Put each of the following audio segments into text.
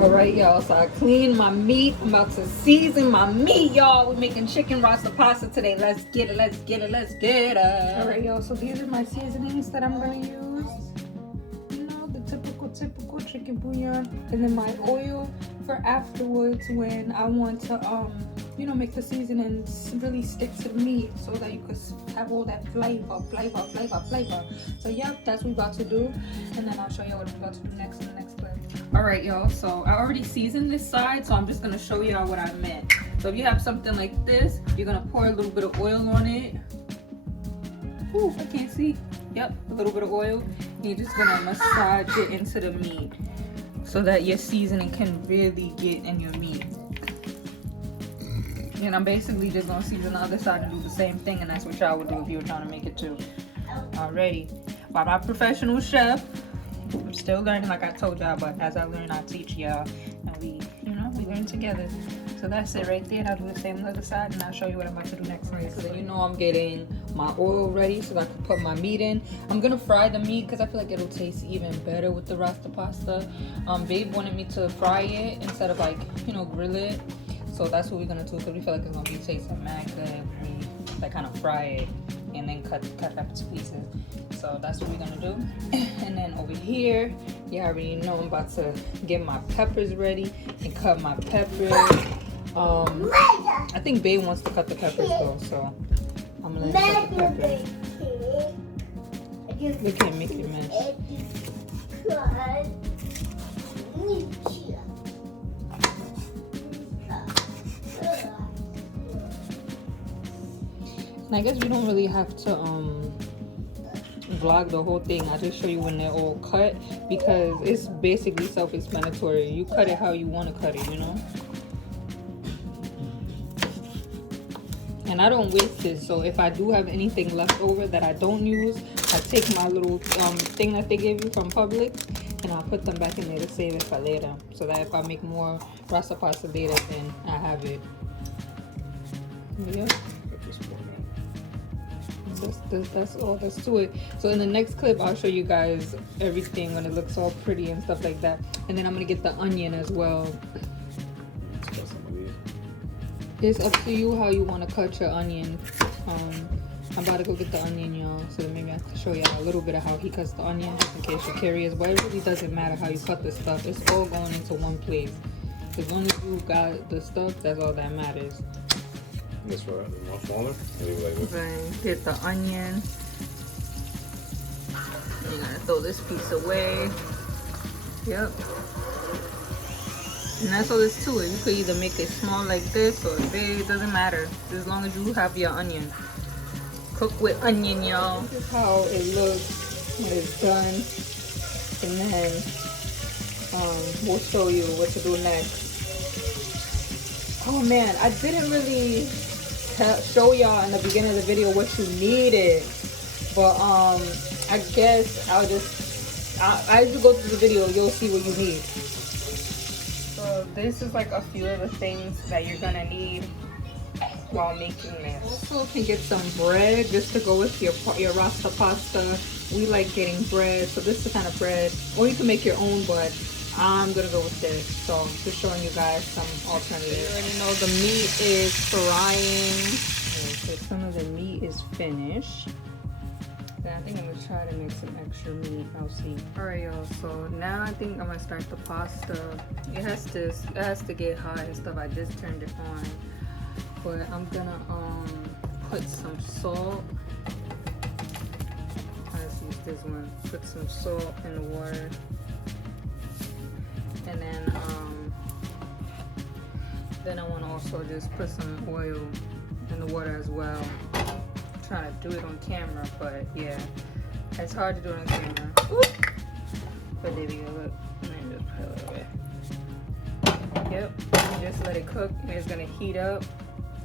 All right, y'all. So I cleaned my meat. I'm about to season my meat, y'all. We're making chicken Rasta pasta today. Let's get it. Let's get it. Let's get it. All right, y'all. So these are my seasonings that I'm gonna use. You know, the typical chicken bouillon, and then my oil for afterwards when I want to you know, make the seasoning really stick to the meat so that you could have all that flavor. So yep, that's what we're about to do, and then I'll show you what we're about to do next in the next clip. All right, y'all, so I already seasoned this side, so I'm just gonna show y'all what I meant. So if you have something like this, you're gonna pour a little bit of oil on it. Ooh, I can't see. Yep, a little bit of oil. And you're just gonna massage it into the meat so that your seasoning can really get in your meat. And I'm basically just gonna season the other side and do the same thing, and that's what y'all would do if you were trying to make it too. Alrighty, by my professional chef. I'm still learning, like I told y'all, but as I learn, I teach y'all, and we learn together. So that's it right there. And I'll do the same on the other side, and I'll show you what I'm about to do next. Right, so then you know I'm getting my oil ready so that I can put my meat in. I'm gonna fry the meat because I feel like it'll taste even better with the Rasta pasta. Babe wanted me to fry it instead of like, you know, grill it. So that's what we're gonna do because we feel like it's gonna be tasting mad good if we like kind of fry it and then cut it up into pieces. So that's what we're gonna do. And then over here, you already know I'm about to get my peppers ready and cut my peppers. I think Babe wants to cut the peppers though, so I'm gonna let him cut the peppers. We can't make it mess. And I guess we don't really have to vlog the whole thing. I just show you when they're all cut because it's basically self-explanatory. You cut it how you want to cut it, you know. And I don't waste it, so if I do have anything left over that I don't use, I take my little thing that they give you from Publix and I'll put them back in there to save it for later, so that if I make more Rasta pasta later, then I have it. Yeah. That's all that's to it. So in the next clip, I'll show you guys everything when it looks all pretty and stuff like that. And then I'm gonna get the onion as well. It's up to you how you want to cut your onion. I'm about to go get the onion, y'all, so that maybe I can show y'all a little bit of how he cuts the onion, just in case you're curious. But it really doesn't matter how you cut the stuff. It's all going into one place. As long as you got the stuff, that's all that matters. This one, more smaller? Then get the onion. You're gonna throw this piece away. Yep. And that's all there's to it. You could either make it small like this or big. It doesn't matter. As long as you have your onion. Cook with onion, y'all. This is how it looks when it's done. And then we'll show you what to do next. Oh man, I didn't really show y'all in the beginning of the video what you needed, but I guess as you go through the video, you'll see what you need. So this is like a few of the things that you're gonna need while making this. Also can get some bread just to go with your Rasta pasta. We like getting bread, so this is the kind of bread, or you can make your own, but I'm gonna go with this. So just showing you guys some alternatives. You already know the meat is frying. Okay, so some of the meat is finished. Then I think I'm gonna try to make some extra meat. I'll see. Alright, y'all, so now I think I'm gonna start the pasta. It has to get hot and stuff. I just turned it on. But I'm gonna put some salt. Let's use this one. Put some salt in the water. And then I want to also just put some oil in the water as well. I'm trying to do it on camera, but yeah, it's hard to do it on camera. Ooh. But there we go, look. And then just put it a little bit. Yep, just let it cook, and it's gonna heat up.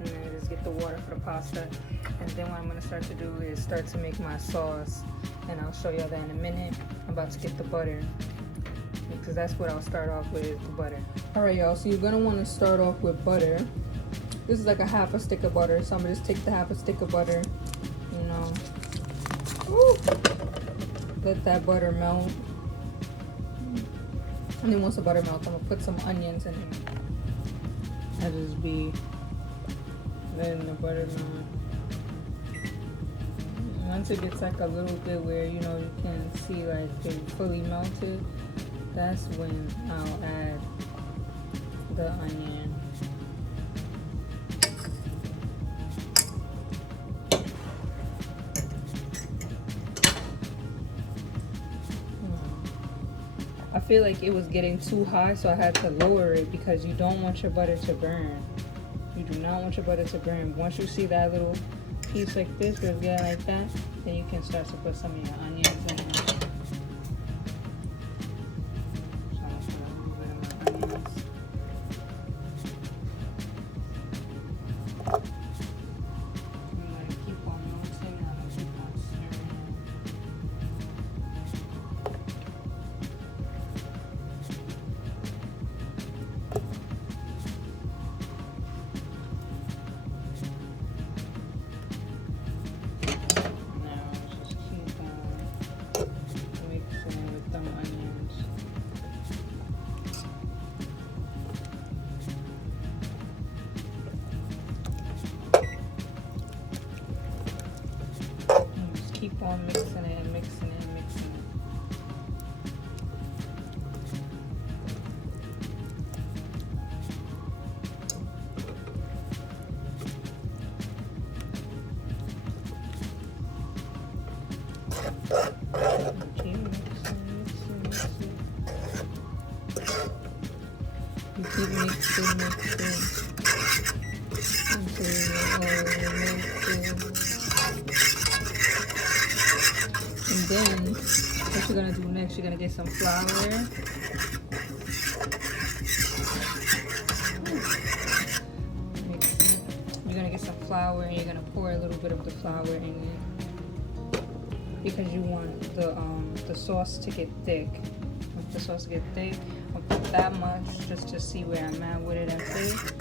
And then just get the water for the pasta. And then what I'm gonna start to do is start to make my sauce. And I'll show y'all that in a minute. I'm about to get the butter, because that's what I'll start off with, the butter. All right, y'all, so you're gonna wanna start off with butter. This is like a half a stick of butter, so I'm gonna just take the half a stick of butter, you know. Woo! Let that butter melt. And then once the butter melts, I'm gonna put some onions in it. That just be letting the butter melt. Once it gets like a little bit where you know you can see like it fully melted, that's when I'll add the onion. I feel like it was getting too high, so I had to lower it because you don't want your butter to burn. You do not want your butter to burn. Once you see that little piece like this, where it's getting like that, then you can start to put some of your onions in there. So I'm gonna put a little bit of my onions. I'm gonna keep on melting. I'm gonna keep on stirring. Keep on mixing it and mixing it and mixing it. Okay, mixing. You keep mixing until and then what you're gonna do next, you're gonna get some flour. You're gonna get some flour and you're gonna pour a little bit of the flour in it because you want the sauce to get thick. Want the sauce to get thick, I'll put that much just to see where I'm at with it at first.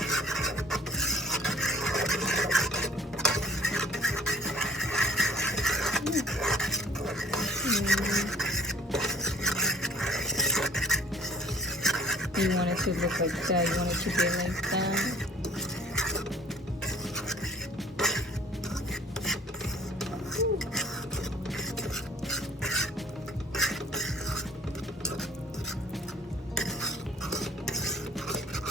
You want it to look like that. You want it to get like that.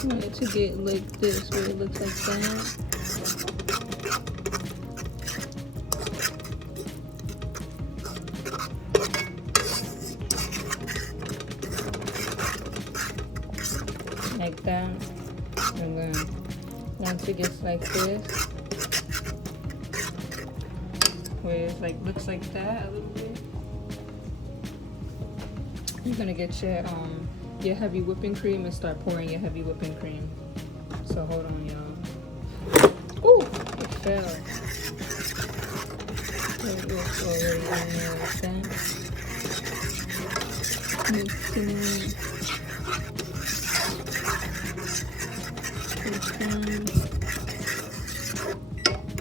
You want it to get like this, where it looks like that. Like that, and then once it gets like this, where it like looks like that a little bit, you're gonna get your heavy whipping cream and start pouring your heavy whipping cream. So hold on, y'all. Ooh, it fell. It was already in there like that. Mixing.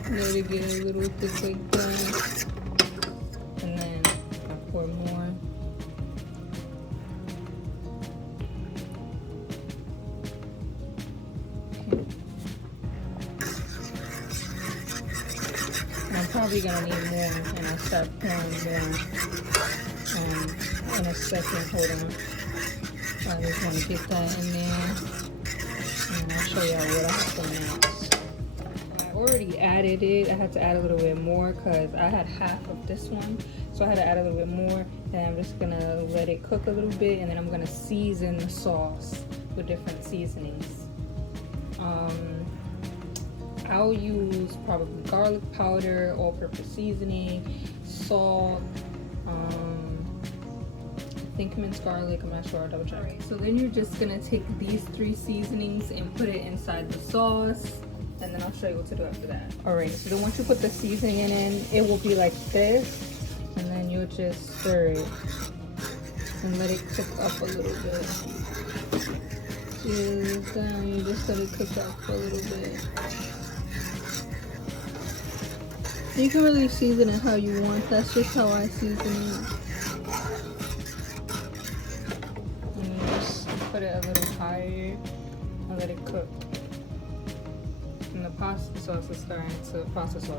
Let it get a little thick like that, and then I pour more. Okay. I'm probably gonna need more, and I'll start pouring more in a second. Hold on. I just want to get that in there. And I'll show y'all what I have done next. I already added it. I had to add a little bit more because I had half of this one. So I had to add a little bit more. And I'm just going to let it cook a little bit. And then I'm going to season the sauce with different seasonings. I'll use probably garlic powder, all-purpose seasoning, salt, I think minced garlic, I'm not sure, I'll double check. Alright, so then you're just gonna take these 3 seasonings and put it inside the sauce, and then I'll show you what to do after that. Alright, so then once you put the seasoning in, it will be like this, and then you'll just stir it and let it cook up a little bit. You just let it cook up for a little bit. You can really season it how you want. That's just how I season it. put it a little higher and let it cook. And the pasta sauce is starting to,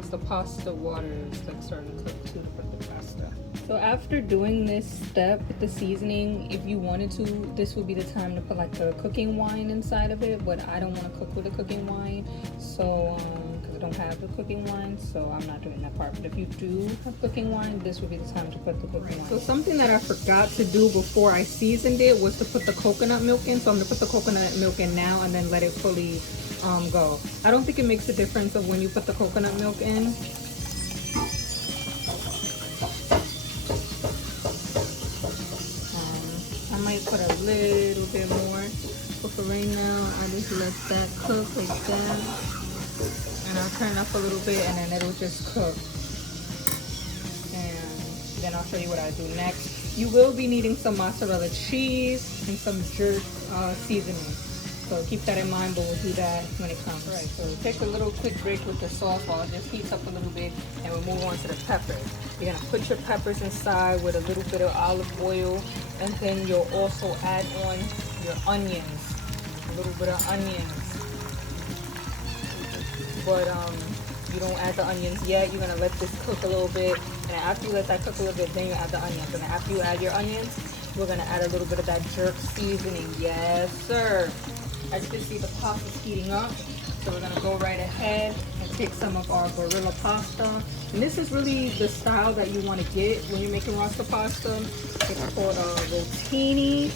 the pasta water is like starting to cook too to put the pasta. So after doing this step with the seasoning, if you wanted to, this would be the time to put like the cooking wine inside of it, but I don't want to cook with the cooking wine, so because I don't have the cooking wine, so I'm not doing that part. But if you do have cooking wine, this would be the time to put the cooking wine. So something that I forgot to do before I seasoned it was to put the coconut milk in, so I'm gonna put the coconut milk in now and then let it fully go. I don't think it makes a difference of when you put the coconut milk in. I might put a little bit more, but for right now I just let that cook like that, and I'll turn up a little bit and then it'll just cook, and then I'll show you what I do next. You will be needing some mozzarella cheese and some jerk seasoning. So keep that in mind, but we'll do that when it comes. All right, so take a little quick break with the sauce while it just heats up a little bit, and we'll move on to the peppers. You're gonna put your peppers inside with a little bit of olive oil, and then you'll also add on your onions, a little bit of onions. But you don't add the onions yet. You're gonna let this cook a little bit, and after you let that cook a little bit, then you add the onions. And after you add your onions, we're gonna add a little bit of that jerk seasoning. Yes, sir. As you can see, the pasta's heating up, so we're gonna go right ahead and take some of our Barilla pasta. And this is really the style that you want to get when you're making Rasta pasta. It's called a rotini,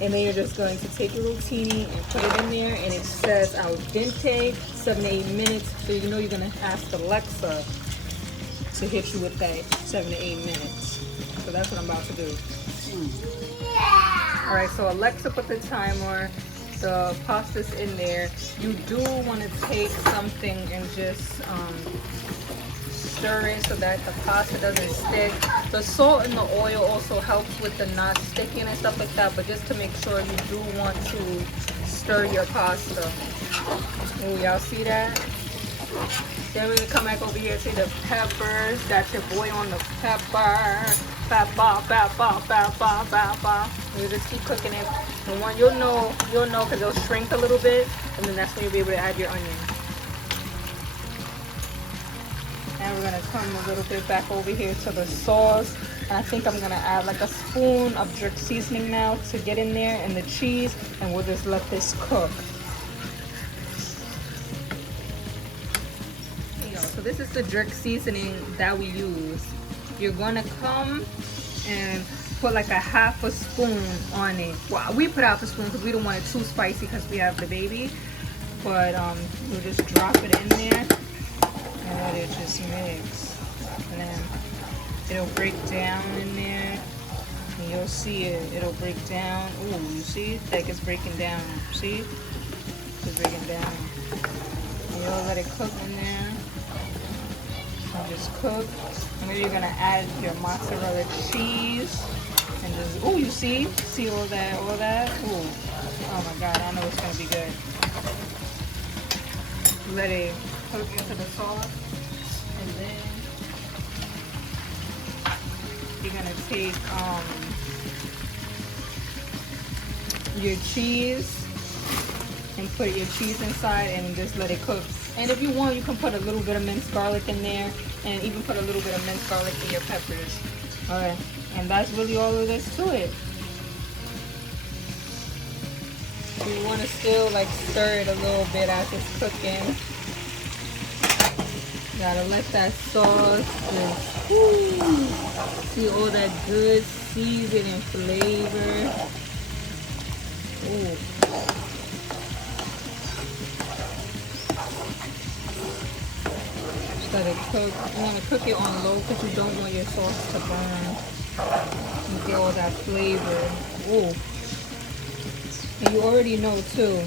and then you're just going to take your rotini and put it in there, and it says al dente, 7 to 8 minutes. So you know you're gonna ask Alexa to hit you with that 7 to 8 minutes. So that's what I'm about to do. All right, so Alexa put the timer. The pasta's in there. You do want to take something and just stir it so that the pasta doesn't stick. The salt and the oil also helps with the not sticking and stuff like that, but just to make sure, you do want to stir your pasta. Oh, y'all see that? Then we're gonna come back over here to the peppers. Got your boy on the pepper. You just keep cooking it. And when you'll know because it'll shrink a little bit, and then that's when you'll be able to add your onions. And we're gonna come a little bit back over here to the sauce. And I think I'm gonna add like a spoon of jerk seasoning now to get in there, and the cheese, and we'll just let this cook. So this is the jerk seasoning that we use. You're gonna come and put like a half a spoon on it. Well, we put half a spoon because we don't want it too spicy because we have the baby. But we'll just drop it in there and let it just mix. And then it'll break down in there. And you'll see it. It'll break down. Ooh, you see? Like it's breaking down. See? It's breaking down. And you'll let it cook in there. And just cook. And then you're gonna add your mozzarella cheese. And just, oh, you see all that, Ooh, oh my God, I know it's gonna be good. Let it cook into the sauce, and then you're gonna take your cheese and put your cheese inside and just let it cook. And if you want, you can put a little bit of minced garlic in there, and even put a little bit of minced garlic in your peppers. All right. And that's really all of this to it. You want to still like stir it a little bit as it's cooking. Gotta let that sauce just see all that good season and flavor. Ooh. Just let it cook. You want to cook it on low because you don't want your sauce to burn. You get all that flavor. Ooh. And you already know too,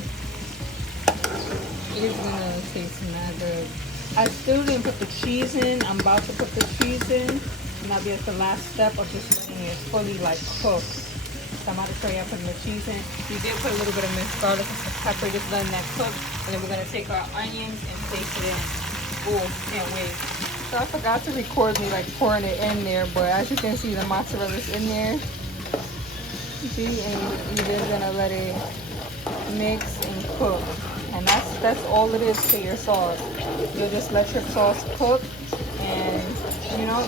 it is gonna taste mad good. I still didn't put the cheese in. I'm about to put the cheese in, and that'll be at the last step of just letting it fully like cook. So I'm about to show you putting the cheese in. We did put a little bit of minced garlic and some pepper, just letting that cook, and then we're gonna take our onions and place it in. Oh, can't wait. So I forgot to record me like pouring it in there, but as you can see, the mozzarella's in there. See, and you're just gonna let it mix and cook. And that's all it is to your sauce. You'll just let your sauce cook, and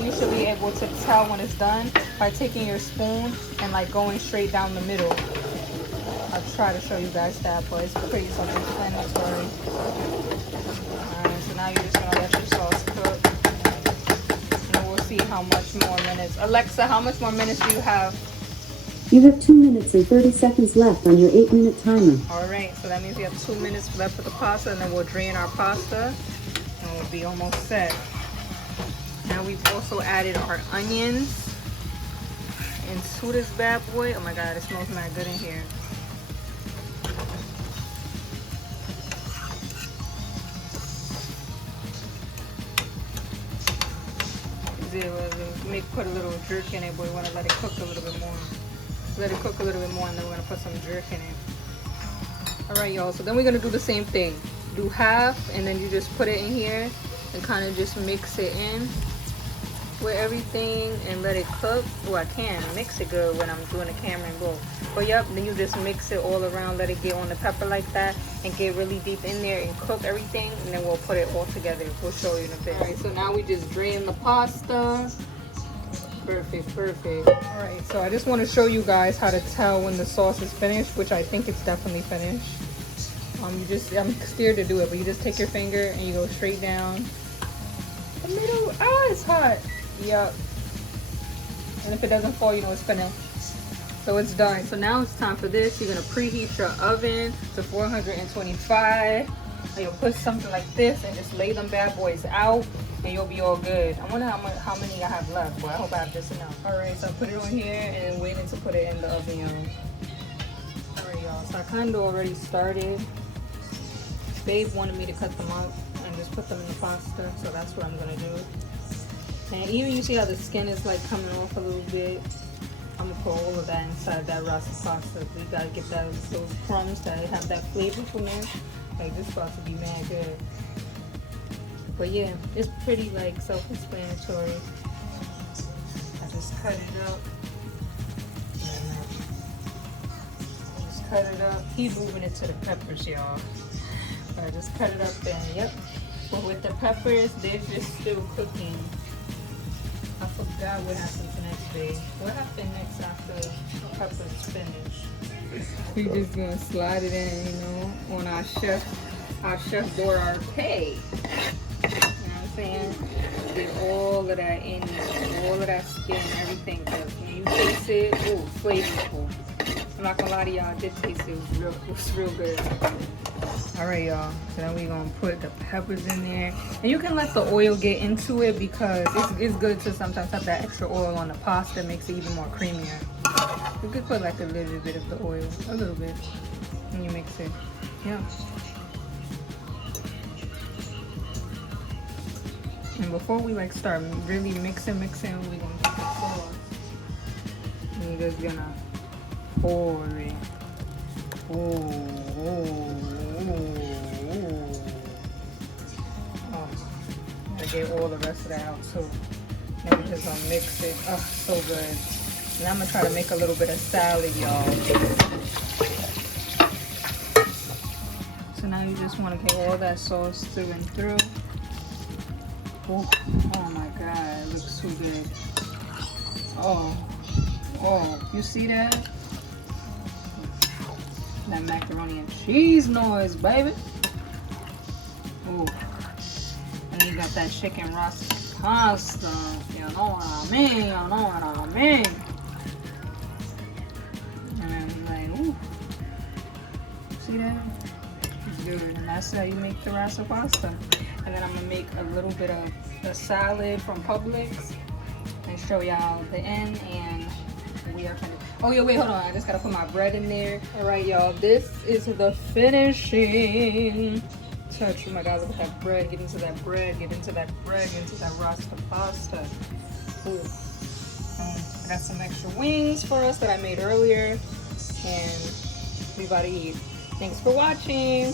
you should be able to tell when it's done by taking your spoon and like going straight down the middle. I'll try to show you guys that, but it's pretty self-explanatory. Alright, so now you're just gonna let your sauce cook. And we'll see how much more minutes. Alexa, how much more minutes do you have? You have 2 minutes and 30 seconds left on your 8-minute timer. Alright, so that means we have 2 minutes left for the pasta, and then we'll drain our pasta and we'll be almost set. Now we've also added our onions into this bad boy. Oh my god, it smells mad good in here. Put a little jerk in it, but we want to let it cook a little bit more. Let it cook a little bit more, and then we're going to put some jerk in it. Alright, y'all, so then we're going to do the same thing. Do half, and then you just put it in here and kind of just mix it in with everything and let it cook. Oh, I can mix it good when I'm doing the camera and roll. But yep, then you just mix it all around, let it get on the pepper like that, and get really deep in there and cook everything, and then we'll put it all together. We'll show you in a bit. Alright, so now we just drain the pasta. Perfect, perfect. Alright, so I just want to show you guys how to tell when the sauce is finished, which I think it's definitely finished. I'm scared to do it, but you just take your finger and you go straight down the middle. Ah, it's hot. Yep. And if it doesn't fall, you know it's finished. So it's done. So now it's time for this. You're gonna preheat your oven to 425. And you'll put something like this and just lay them bad boys out, and you'll be all good. I wonder how many I have left, but I hope I have just enough. Alright, so I put it on here and waiting to put it in the oven, y'all. Alright, y'all. So I kind of already started. Babe wanted me to cut them out and just put them in the pasta, so that's what I'm gonna do. And even you see how the skin is like coming off a little bit. I'm gonna put all of that inside that Rasta pasta. We gotta get those crumbs that have that flavorfulness. Like this pasta be mad good. But yeah, it's pretty like self-explanatory. I just cut it up. Just cut it up. Keep moving it to the peppers, y'all. I just cut it up and yep. But with the peppers, they're just still cooking. I forgot what happened next day. What happened next after the peppers finish? We just gonna slide it in, on our chef door arcade. You know what I'm saying? Get all of that in there, all of that skin, everything. Cause when you taste it, ooh, flavorful. I'm not gonna lie to y'all, I did taste it. It was real good. Alright, y'all. So then we're gonna put the peppers in there. And you can let the oil get into it because it's good to sometimes have that extra oil on the pasta. It makes it even more creamier. You could put like a little bit of the oil. A little bit. And you mix it. Yeah. And before we like start really mixing, we're gonna put the sauce. And you're just gonna pour it. To get all the rest of that out too. Then we just gonna mix it. Oh, so good. And I'm gonna try to make a little bit of salad, y'all. So now you just want to get all that sauce through and through. Oh my god, it looks so good. Oh, you see that? That macaroni and cheese noise, baby. Ooh. And you got that chicken Rasta pasta. You know what I mean? You know what I mean? And then like, ooh. See that? It's good. And that's how you make the Rasta pasta. And then I'm gonna make a little bit of the salad from Publix and show y'all the end, and we are finished. Oh yeah, wait, hold on. I just gotta put my bread in there. All right, y'all. This is the finishing touch. Oh my God, look at that bread. Get into that bread. Get into that bread. Get into that Rasta pasta. Ooh. I got some extra wings for us that I made earlier, and we about to eat. Thanks for watching.